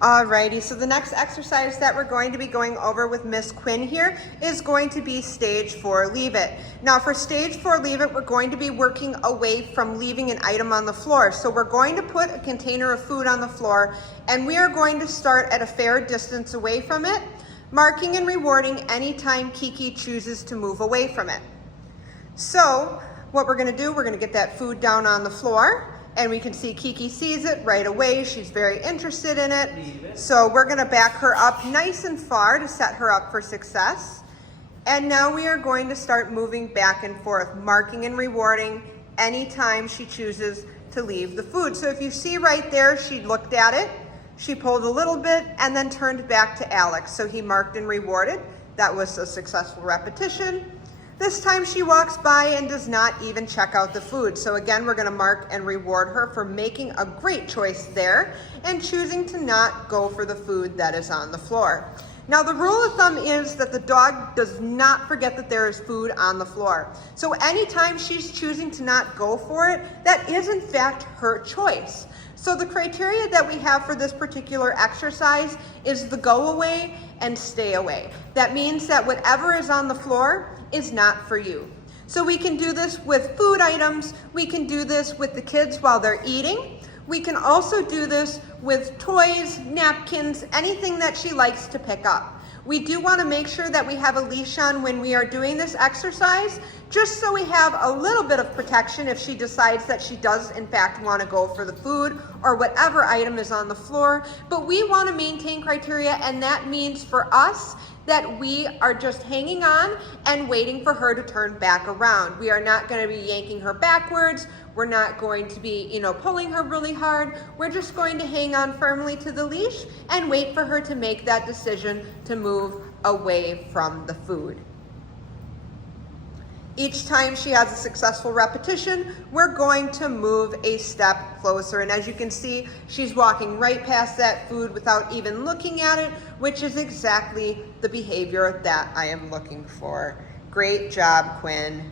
Alrighty, so the next exercise that we're going to be going over with Miss Quinn here is going to be stage 4, leave it. Now for stage 4, leave it, we're going to be working away from leaving an item on the floor. So we're going to put a container of food on the floor and we are going to start at a fair distance away from it, marking and rewarding anytime Kiki chooses to move away from it. So what we're gonna do, we're gonna get that food down on the floor. And we can see Kiki sees it right away. She's very interested in it. So we're gonna back her up nice and far to set her up for success. And now we are going to start moving back and forth, marking and rewarding anytime she chooses to leave the food. So if you see right there, she looked at it, she pulled a little bit and then turned back to Alex. So he marked and rewarded. That was a successful repetition. This time she walks by and does not even check out the food. So again, we're gonna mark and reward her for making a great choice there and choosing to not go for the food that is on the floor. Now the rule of thumb is that the dog does not forget that there is food on the floor. So anytime she's choosing to not go for it, that is in fact her choice. So the criteria that we have for this particular exercise is the go away and stay away. That means that whatever is on the floor is not for you. So we can do this with food items, we can do this with the kids while they're eating, we can also do this with toys, napkins, anything that she likes to pick up. We do want to make sure that we have a leash on when we are doing this exercise, just so we have a little bit of protection if she decides that she does in fact want to go for the food or whatever item is on the floor. But we want to maintain criteria, and that means for us that we are just hanging on and waiting for her to turn back around. We are not going to be yanking her backwards. We're not going to be, pulling her really hard. We're just going to hang on firmly to the leash and wait for her to make that decision to move away from the food. Each time she has a successful repetition, we're going to move a step closer. And as you can see, she's walking right past that food without even looking at it, which is exactly the behavior that I am looking for. Great job, Quinn.